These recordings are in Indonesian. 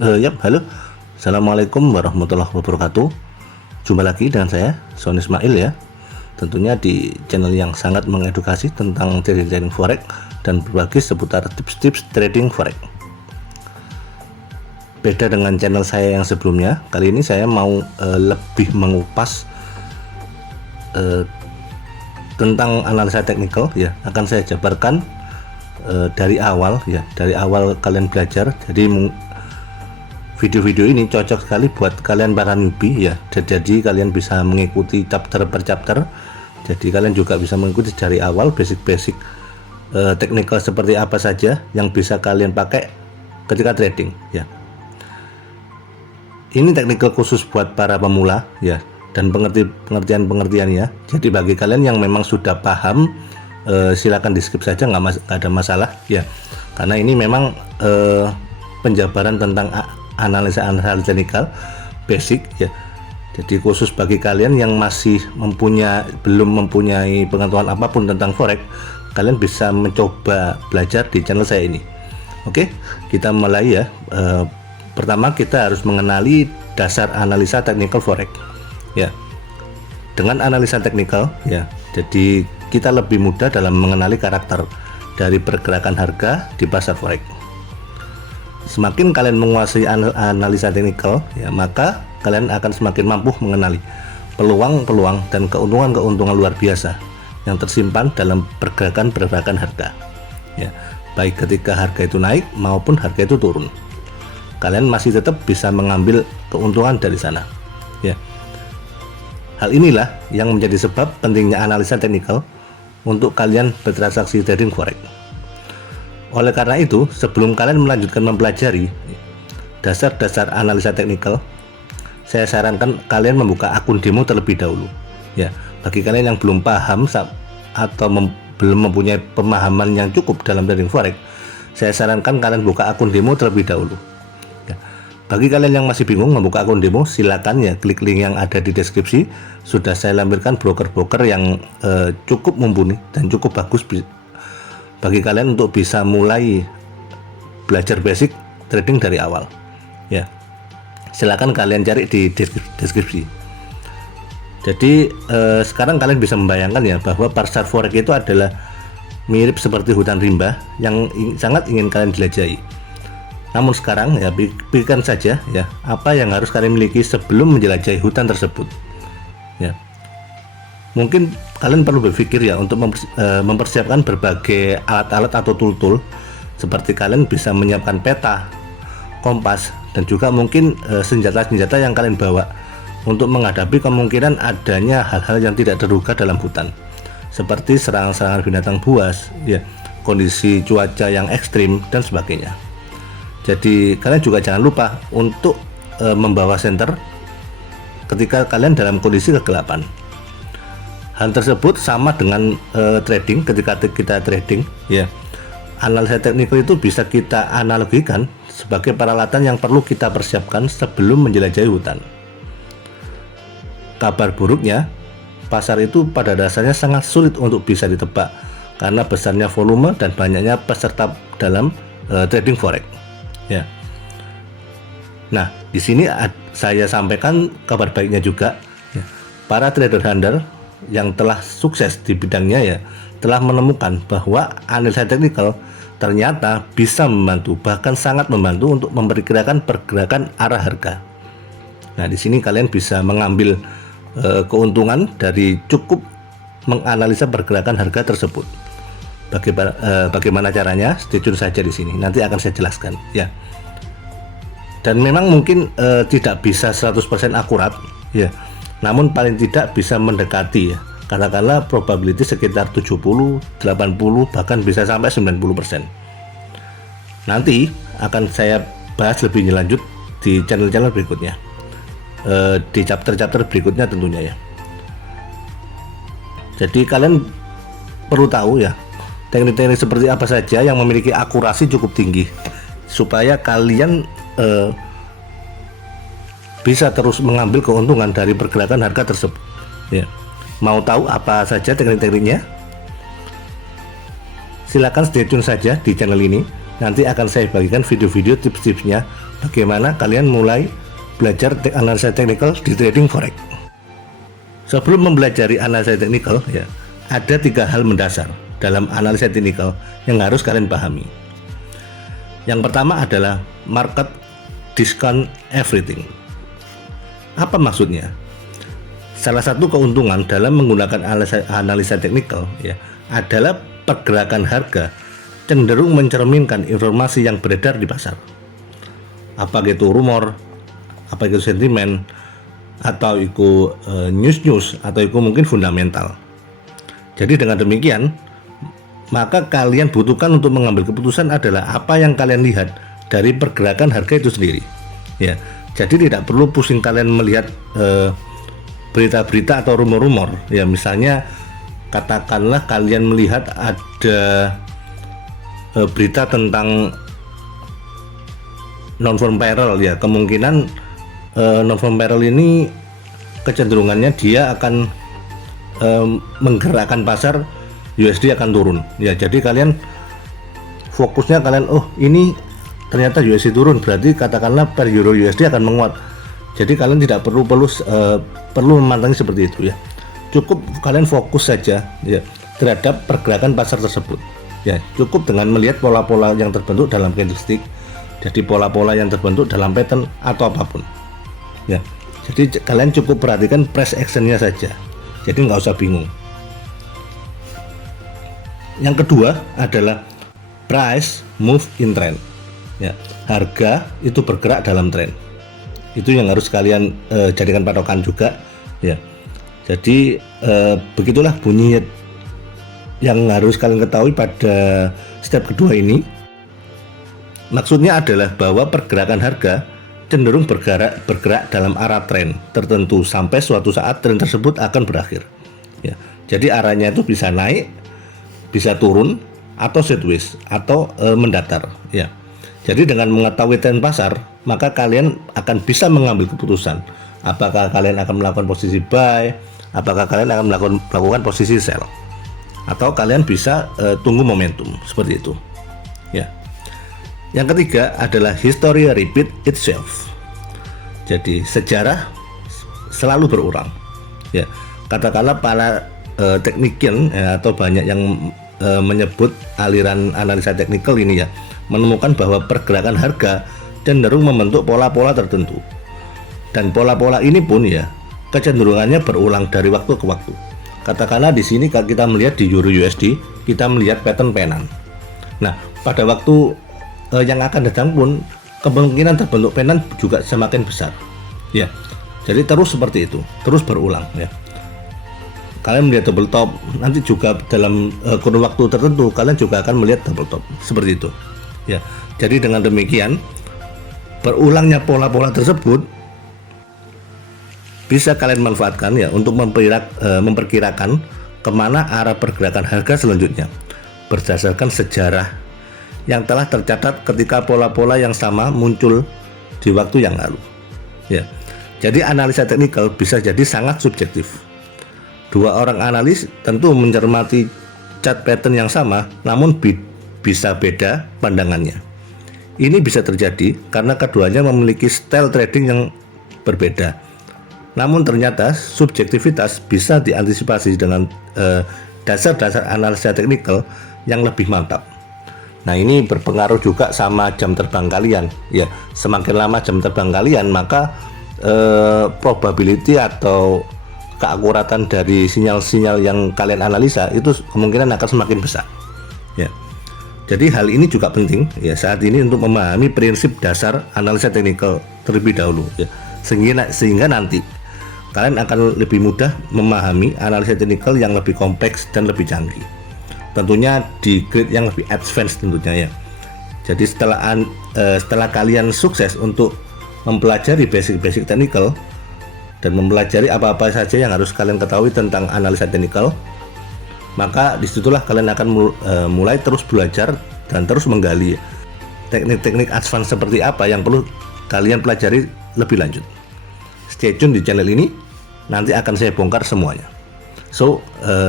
Halo. Assalamualaikum warahmatullahi wabarakatuh. Jumpa lagi dengan saya, Sony Ismail ya. Tentunya di channel yang sangat mengedukasi tentang trading forex dan berbagi seputar tips-tips trading forex. Beda dengan channel saya yang sebelumnya, kali ini saya mau lebih mengupas tentang analisa teknikal ya. Akan saya jabarkan dari awal ya, dari awal kalian belajar. Jadi video-video ini cocok sekali buat kalian para newbie ya. Jadi kalian bisa mengikuti chapter per chapter. Jadi kalian juga bisa mengikuti dari awal basic-basic teknikal seperti apa saja yang bisa kalian pakai ketika trading ya. Ini teknikal khusus buat para pemula ya, dan pengertian-pengertiannya. Jadi bagi kalian yang memang sudah paham, silakan di skip saja, nggak ada masalah ya. Karena ini memang penjabaran tentang analisa teknikal basic ya. Jadi khusus bagi kalian yang masih belum mempunyai pengetahuan apapun tentang forex, kalian bisa mencoba belajar di channel saya ini. Oke, kita mulai ya. Pertama kita harus mengenali dasar analisa teknikal forex ya. Dengan analisa teknikal ya, jadi kita lebih mudah dalam mengenali karakter dari pergerakan harga di pasar forex. Semakin kalian menguasai analisa teknikal ya, maka kalian akan semakin mampu mengenali peluang-peluang dan keuntungan-keuntungan luar biasa yang tersimpan dalam pergerakan harga ya. Baik ketika harga itu naik maupun harga itu turun, kalian masih tetap bisa mengambil keuntungan dari sana ya. Hal inilah yang menjadi sebab pentingnya analisa teknikal untuk kalian bertransaksi trading forex. Oleh karena itu, sebelum kalian melanjutkan mempelajari dasar-dasar analisa teknikal, saya sarankan kalian membuka akun demo terlebih dahulu ya. Bagi kalian yang belum paham atau belum mempunyai pemahaman yang cukup dalam trading forex, saya sarankan kalian buka akun demo terlebih dahulu ya. Bagi kalian yang masih bingung membuka akun demo, silakan ya klik link yang ada di deskripsi. Sudah saya lampirkan broker-broker yang cukup mumpuni dan cukup bagus bagi kalian untuk bisa mulai belajar basic trading dari awal ya. Silakan kalian cari di deskripsi. Jadi sekarang kalian bisa membayangkan ya bahwa pasar forex itu adalah mirip seperti hutan rimba yang sangat ingin kalian jelajahi. Namun sekarang ya, pikirkan saja ya, apa yang harus kalian miliki sebelum menjelajahi hutan tersebut ya. Mungkin kalian perlu berpikir ya untuk mempersiapkan berbagai alat-alat atau tool-tool, seperti kalian bisa menyiapkan peta, kompas, dan juga mungkin senjata-senjata yang kalian bawa untuk menghadapi kemungkinan adanya hal-hal yang tidak terduga dalam hutan, seperti serangan-serangan binatang buas ya, kondisi cuaca yang ekstrim dan sebagainya. Jadi kalian juga jangan lupa untuk membawa senter ketika kalian dalam kondisi kegelapan. Hal tersebut sama dengan trading. Ketika kita trading ya, analisa teknikal itu bisa kita analogikan sebagai peralatan yang perlu kita persiapkan sebelum menjelajahi hutan. Kabar buruknya, pasar itu pada dasarnya sangat sulit untuk bisa ditebak karena besarnya volume dan banyaknya peserta dalam trading forex ya. Nah, di sini saya sampaikan kabar baiknya juga ya. Para trader handal yang telah sukses di bidangnya ya, telah menemukan bahwa analisa teknikal ternyata bisa membantu, bahkan sangat membantu untuk memperkirakan pergerakan arah harga. Nah, di sini kalian bisa mengambil keuntungan dari cukup menganalisa pergerakan harga tersebut. Bagaimana caranya? Stay tune saja di sini. Nanti akan saya jelaskan ya. Dan memang mungkin tidak bisa 100% akurat ya. Namun paling tidak bisa mendekati ya. Katakanlah probability sekitar 70, 80, bahkan bisa sampai 90%. Nanti akan saya bahas lebih lanjut di channel-channel berikutnya, di chapter-chapter berikutnya tentunya ya. Jadi kalian perlu tahu ya, teknik-teknik seperti apa saja yang memiliki akurasi cukup tinggi supaya kalian bisa terus mengambil keuntungan dari pergerakan harga tersebut ya. Mau tahu apa saja teknik-tekniknya? Silakan stay tune saja di channel ini. nanti akan saya bagikan video-video tips-tipsnya bagaimana kalian mulai belajar analisa teknikal di trading forex. Sebelum mempelajari analisa teknikal ya, ada 3 hal mendasar dalam analisa teknikal yang harus kalian pahami. Yang pertama adalah market discount everything. Apa maksudnya? Salah satu keuntungan dalam menggunakan analisa teknikal ya adalah pergerakan harga cenderung mencerminkan informasi yang beredar di pasar. Apa itu rumor, apa itu sentimen, atau itu news atau itu mungkin fundamental. Jadi dengan demikian, maka kalian butuhkan untuk mengambil keputusan adalah apa yang kalian lihat dari pergerakan harga itu sendiri. Ya, jadi tidak perlu pusing kalian melihat berita-berita atau rumor-rumor. Ya, misalnya katakanlah kalian melihat ada berita tentang non-farm payroll ya, kemungkinan non-farm payroll ini kecenderungannya dia akan menggerakkan pasar USD akan turun ya. Jadi kalian fokusnya kalian ini ternyata USD turun, berarti katakanlah per euro USD akan menguat. Jadi kalian tidak perlu memantaunya seperti itu ya. Cukup kalian fokus saja ya terhadap pergerakan pasar tersebut. Ya, cukup dengan melihat pola-pola yang terbentuk dalam candlestick, jadi pola-pola yang terbentuk dalam pattern atau apapun. Ya, jadi kalian cukup perhatikan price actionnya saja. Jadi nggak usah bingung. Yang kedua adalah price move in trend. Ya, harga itu bergerak dalam tren. Itu yang harus kalian jadikan patokan juga. Ya, jadi begitulah bunyi yang harus kalian ketahui pada step kedua ini. Maksudnya adalah bahwa pergerakan harga cenderung bergerak dalam arah tren tertentu sampai suatu saat tren tersebut akan berakhir. Ya, jadi arahnya itu bisa naik, bisa turun, atau sideways atau mendatar. Ya, jadi dengan mengetahui tren pasar, maka kalian akan bisa mengambil keputusan apakah kalian akan melakukan posisi buy, apakah kalian akan melakukan posisi sell, atau kalian bisa tunggu momentum seperti itu. Ya. Yang ketiga adalah history repeat itself. Jadi sejarah selalu berulang. Ya, katakanlah para teknikian atau banyak yang menyebut aliran analisa teknikal ini ya menemukan bahwa pergerakan harga cenderung membentuk pola-pola tertentu. Dan pola-pola ini pun ya kecenderungannya berulang dari waktu ke waktu. Katakanlah di sini kita melihat di euro USD, kita melihat pattern penan. Nah, pada waktu yang akan datang pun kemungkinan terbentuk penan juga semakin besar. Ya. Jadi terus seperti itu, terus berulang ya. Kalian melihat double top, nanti juga dalam kurun waktu tertentu kalian juga akan melihat double top seperti itu. Ya. Jadi dengan demikian berulangnya pola-pola tersebut bisa kalian manfaatkan ya untuk memperkirakan kemana arah pergerakan harga selanjutnya berdasarkan sejarah yang telah tercatat ketika pola-pola yang sama muncul di waktu yang lalu. Ya, jadi analisa teknikal bisa jadi sangat subjektif. Dua orang analis tentu mencermati chart pattern yang sama, namun bisa beda pandangannya. Ini bisa terjadi karena keduanya memiliki style trading yang berbeda. Namun ternyata subjektivitas bisa diantisipasi dengan dasar-dasar analisa teknikal yang lebih mantap. Nah, ini berpengaruh juga sama jam terbang kalian. Ya, semakin lama jam terbang kalian, maka probability atau keakuratan dari sinyal-sinyal yang kalian analisa itu kemungkinan akan semakin besar. Ya. Jadi hal ini juga penting ya saat ini untuk memahami prinsip dasar analisa teknikal terlebih dahulu ya. Sehingga nanti kalian akan lebih mudah memahami analisa teknikal yang lebih kompleks dan lebih canggih. Tentunya di grade yang lebih advance tentunya ya. Jadi setelah kalian sukses untuk mempelajari basic-basic teknikal dan mempelajari apa-apa saja yang harus kalian ketahui tentang analisa teknikal, maka disitulah kalian akan mulai terus belajar dan terus menggali teknik-teknik advance seperti apa yang perlu kalian pelajari lebih lanjut. Stay tune di channel ini, nanti akan saya bongkar semuanya. So,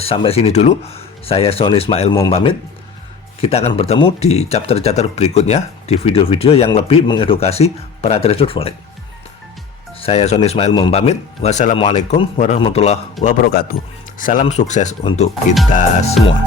sampai sini dulu. Saya Sony Ismail mohon pamit. Kita akan bertemu di chapter-chapter berikutnya, di video-video yang lebih mengedukasi para trader forex. Saya Sony Ismail mohon pamit. Wassalamualaikum warahmatullahi wabarakatuh. Salam sukses untuk kita semua.